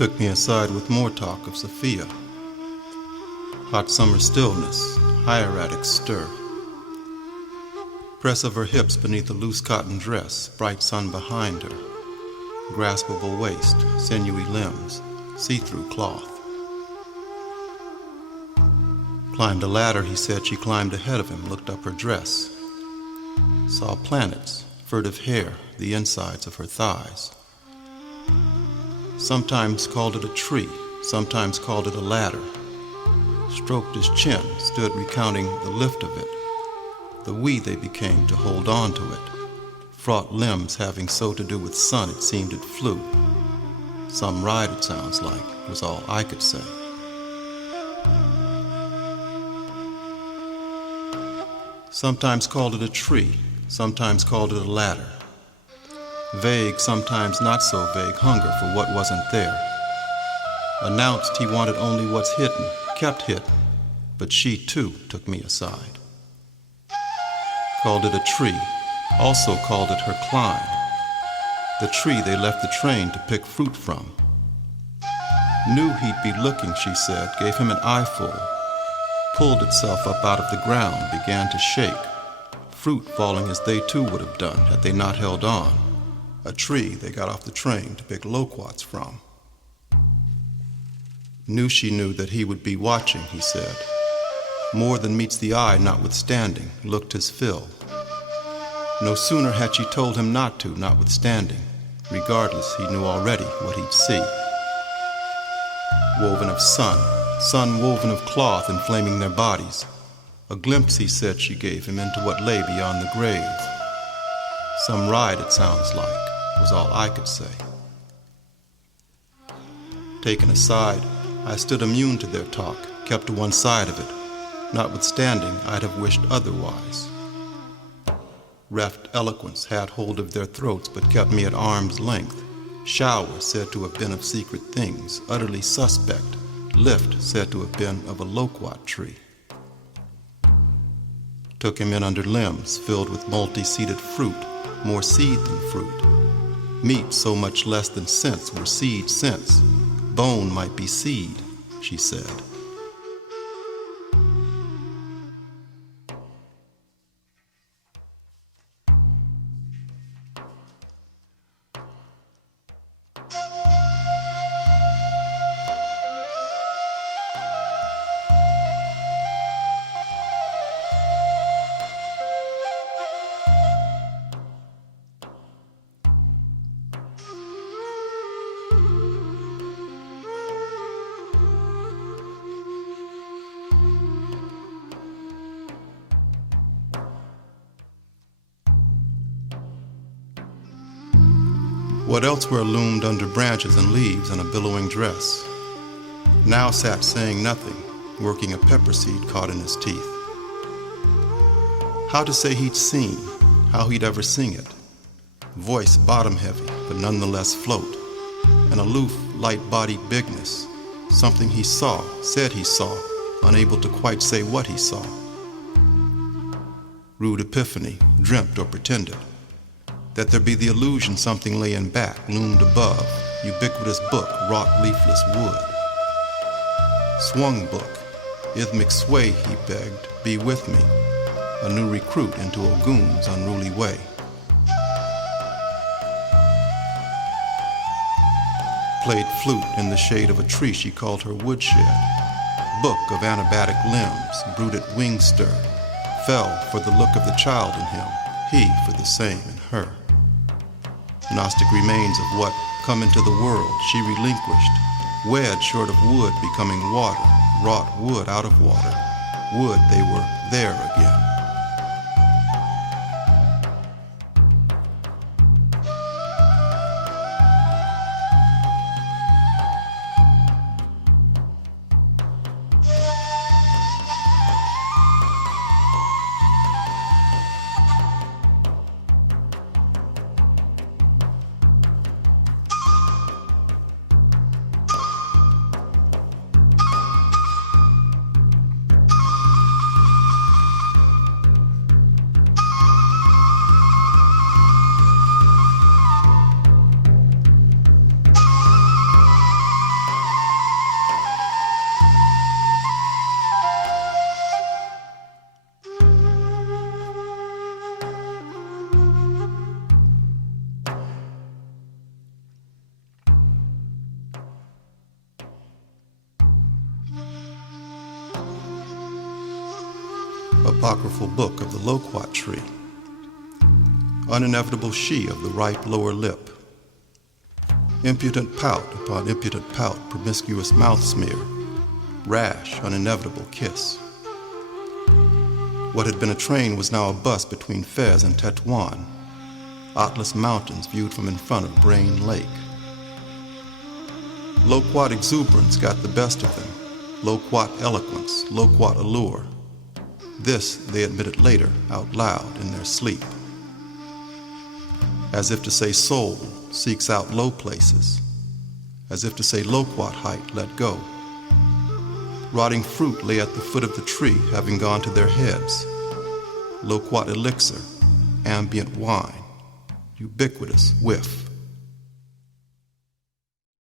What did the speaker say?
Took me aside with more talk of Sophia. Hot summer stillness, hieratic stir. Press of her hips beneath a loose cotton dress, bright sun behind her. Graspable waist, sinewy limbs, see-through cloth. Climbed a ladder, he said. She climbed ahead of him, looked up her dress. Saw planets, furtive hair, the insides of her thighs. Sometimes called it a tree, sometimes called it a ladder. Stroked his chin, stood recounting the lift of it, the we they became to hold on to it. Fraught limbs having so to do with sun, it seemed it flew. Some ride, it sounds like, was all I could say. Sometimes called it a tree, sometimes called it a ladder. Vague, sometimes not so vague, hunger for what wasn't there. Announced he wanted only what's hidden, kept hidden, but she too took me aside. Called it a tree, also called it her climb. The tree they left the train to pick fruit from. Knew he'd be looking, she said, gave him an eyeful. Pulled itself up out of the ground, began to shake. Fruit falling as they too would have done had they not held on. A tree they got off the train to pick loquats from. Knew she knew that he would be watching, he said. More than meets the eye notwithstanding, looked his fill. No sooner had she told him not to, notwithstanding. Regardless, he knew already what he'd see. Woven of sun woven of cloth inflaming their bodies. A glimpse, he said, she gave him into what lay beyond the grave. Some ride, it sounds like, was all I could say. Taken aside, I stood immune to their talk, kept to one side of it. Notwithstanding, I'd have wished otherwise. Reft eloquence had hold of their throats, but kept me at arm's length. Shower said to have been of secret things, utterly suspect. Lift said to have been of a loquat tree. Took him in under limbs filled with multi-seeded fruit, more seed than fruit. Meat so much less than sense were seed sense. Bone might be seed, she said. What elsewhere loomed under branches and leaves in a billowing dress, now sat saying nothing, working a pepper seed caught in his teeth. How to say he'd seen, how he'd ever sing it. Voice bottom heavy, but nonetheless float. An aloof, light-bodied bigness. Something he saw, said he saw, unable to quite say what he saw. Rude epiphany, dreamt or pretended. That there be the illusion something lay in back, loomed above, ubiquitous book, wrought leafless wood. Swung book, isthmic sway, he begged, be with me, a new recruit into Ogun's unruly way. Played flute in the shade of a tree she called her woodshed. Book of anabatic limbs, brooded wing stir, fell for the look of the child in him, he for the same in her. Gnostic remains of what, come into the world, she relinquished, wed short of wood becoming water, wrought wood out of water, wood they were there again. apocryphal book of the loquat tree, uninevitable she of the ripe lower lip, impudent pout upon impudent pout, promiscuous mouth smear, rash, uninevitable kiss. What had been a train was now a bus between Fez and Tetuan, Atlas Mountains viewed from in front of Brain Lake. Loquat exuberance got the best of them, loquat eloquence, loquat allure. This they admitted later, out loud, in their sleep. As if to say soul seeks out low places, as if to say loquat height, let go. Rotting fruit lay at the foot of the tree, having gone to their heads. Loquat elixir, ambient wine, ubiquitous whiff.